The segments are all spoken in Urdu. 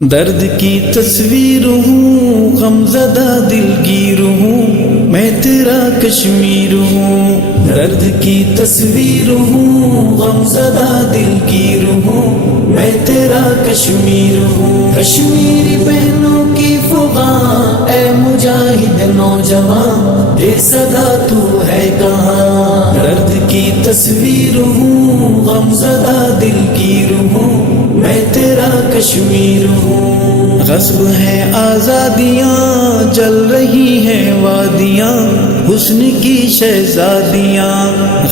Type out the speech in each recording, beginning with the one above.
درد کی تصویر ہوں، غم زدہ دلگیر ہوں، میں تیرا کشمیر ہوں۔ درد کی تصویر ہوں، غم زدہ دلگیر ہوں، میں تیرا کشمیر ہوں۔ کشمیری بہنوں کی فغاں، اے مجاہد نوجوان، دے صدا تو ہے کہاں۔ درد کی تصویر ہوں، غم زدہ دلگیر ہوں، میں تیرا کشمیر ہوں۔ غصب ہیں آزادیاں، جل رہی ہیں وادیاں، حسن کی شہزادیاں۔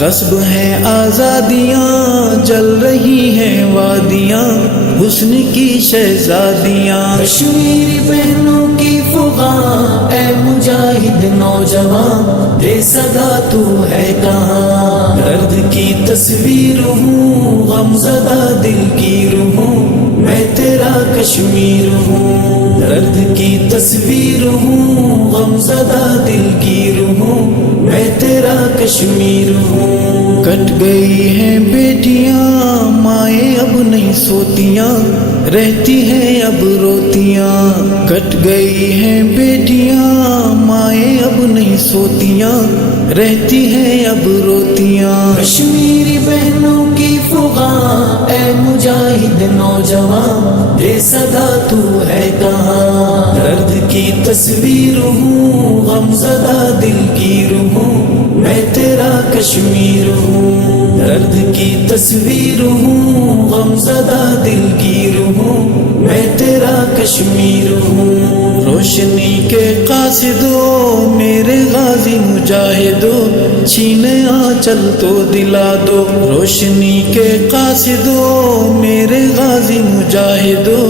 غصب ہیں آزادیاں، جل رہی ہیں وادیاں، حسن کی شہزادیاں۔ کشمیری بہنوں کی فغاں، اے مجاہد نوجوان، دے صدا تو ہے کہاں۔ درد کی تصویر ہوں، غم زدہ دلگیر ہوں، میں تیرا کشمیر ہوں۔ درد کی تصویر ہوں، غم زدہ دلگیر ہوں، میں تیرا کشمیر ہوں۔ کٹ گئی ہیں بیٹیاں، مائیں اب نہیں سوتیاں، رہتی ہیں اب روتیاں۔ کٹ گئی ہیں بیٹیاں، مائیں اب نہیں سوتیاں، رہتی ہیں اب روتیاں۔ کشمیری بہنوں کی فغاں، اے مجاہد نوجوان، دے صدا تو ہے کہاں۔ درد کی تصویر ہوں، غم زدہ دلگیر ہوں، میں تیرا کشمیر ہوں۔ درد کی تصویر ہوں، غم زدہ دلگیر ہوں، میں تیرا کشمیر ہوں۔ روشنی کے قاصدو، میرے غازی مجاہدو، چھینے آنچل تو دلا دو۔ روشنی کے قاصدو، میرے غازی مجاہدو،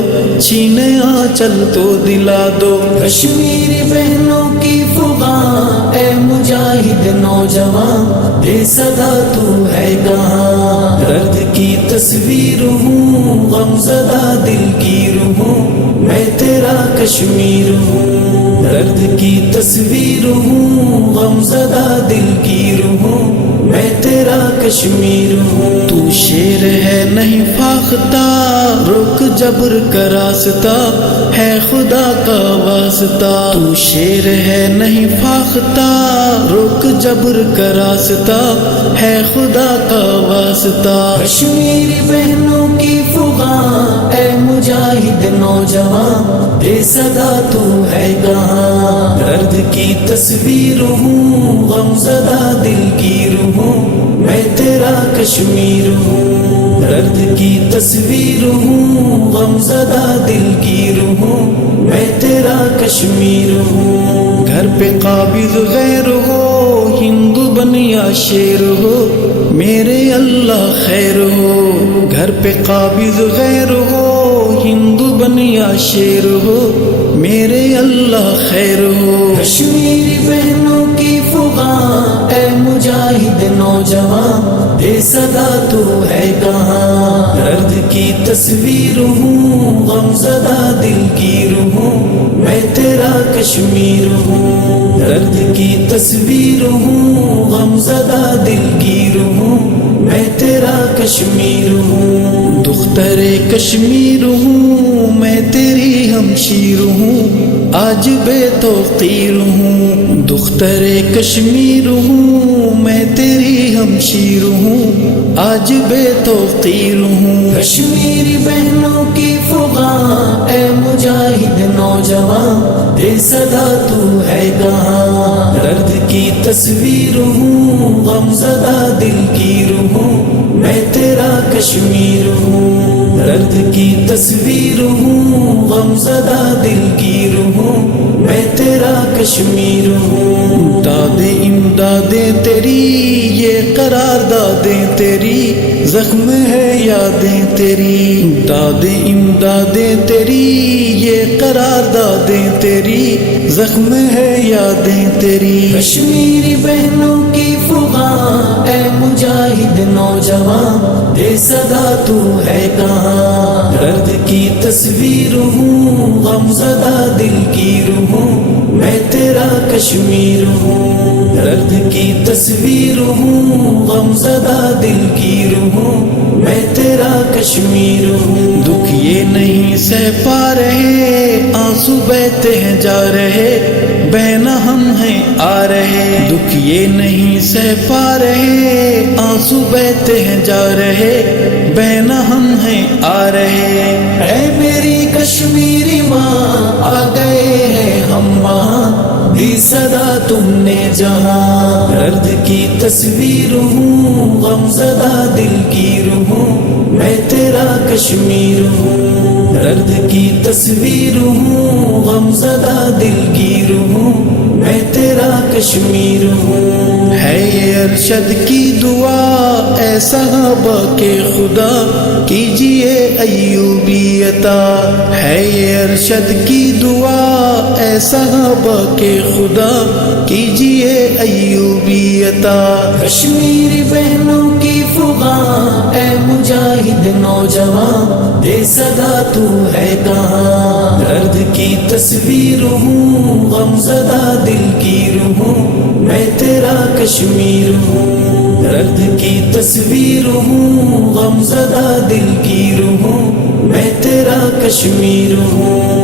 چھینے آنچل تو دلا دو۔ کشمیری بہنوں کی فغاں، اے مجاہد نوجوان، دے صدا تو ہے کہاں۔ درد کی تصویر ہوں، غم زدہ دلگیر ہوں، میں تیرا کشمیر ہوں۔ درد کی تصویر ہوں، غم زدہ دلگیر ہوں، میں تیرا کشمیر ہوں۔ تو شیر ہے نہیں فاختہ، رک جبر کا راستہ، ہے خدا کا واسطہ۔ تو شیر ہے نہیں فاختہ، رک جبر کا راستہ، ہے خدا کا واسطہ۔ کشمیری بہنوں کی فغاں، اے مجاہد نوجوان، دے صدا تو ہے کہاں۔ درد کی تصویر ہوں، غم زدہ دلگیر ہوں، میں تیرا کشمیر ہوں۔ درد کی تصویر ہوں، غم زدہ دلگیر ہوں، میں تیرا کشمیر ہوں۔ گھر پہ قابض غیر ہو، ہندو بن یا شیر ہو، میرے اللہ خیر ہو۔ گھر پہ قابض غیر ہو، ہندو بن یا شیر ہو، میرے اللہ خیر ہو۔ کشمیری بہنوں کی فغاں، اے مجاہد نوجوان، دے صدا تو ہے کہاں۔ درد کی تصویر ہوں، غم زدہ دلگیر ہوں، میں تیرا کشمیر ہوں۔ درد کی تصویر ہوں، غم زدہ دلگیر ہوں، میں تیرا کشمیر ہوں۔ دختر کشمیر ہوں، میں تیری ہمشیر ہوں، آج بے توقیر ہوں۔ دختر کشمیر ہوں، میں تیری ہمشیر ہوں، آج بے توقیر ہوں۔ کشمیری بہنوں کی فغاں، اے مجاہد نوجوان، دے صدا تو ہے کہاں۔ درد کی تصویر ہوں، غم زدہ دلگیر ہوں، میں تیرا کشمیر ہوں۔ درد کی تصویر ہوں، غم زدہ دلگیر ہوں، میں تیرا کشمیر ہوں۔ داد امدادیں تیری، یہ قرار دادیں تیری، زخم ہے یادیں تیری۔ داد امدادیں تیری، یہ قرار دادیں تیری، زخم ہے یادیں تیری۔ کشمیری بہنوں کی فغاں، اے مجاہد نوجوان، دے صدا تو ہے کہاں۔ درد کی تصویر ہوں، غم زدہ دلگیر ہوں، میں تیرا کشمیر ہوں۔ درد کی تصویر ہوں، غم زدہ دلگیر ہوں، میں تیرا کشمیر ہوں۔ دکھ یہ نہیں سہ پا رہے آنسو بہتے ہیں جا رہے، بہنا ہم ہیں آ رہے، دکھ یہ نہیں سہ پا رہے، آنسو بہتے ہیں جا رہے، بہنا ہم ہیں آ رہے۔ اے میری کشمیری ماں، آ گئے ہیں ہم وہاں، دی صدا تم نے جہاں، درد کی تصویر ہوں، غم زدہ دل گیر ہوں، میں تیرا کشمیر ہوں، درد کی تصویر ہوں، غم زدہ دل گیر ہوں، میں تیرا کشمیر ہوں۔ ہے یہ ارشد کی دعا اے صحابہ کے خدا، کیجئے ایوبی عطا، ہے یہ ارشد کی دعا اے صحابہ کے خدا، کیجئے ایوبی عطا۔ کشمیری بہنوں کی فغاں، اے مجاہد نوجوان، دے صدا تو ہے کہاں، درد کی تصویر ہوں، غم زدہ دل گیر ہوں، میں تیرا کشمیر ہوں، درد کی تصویر ہوں، غم زدہ دل گیر ہوں، میں تیرا کشمیر ہوں۔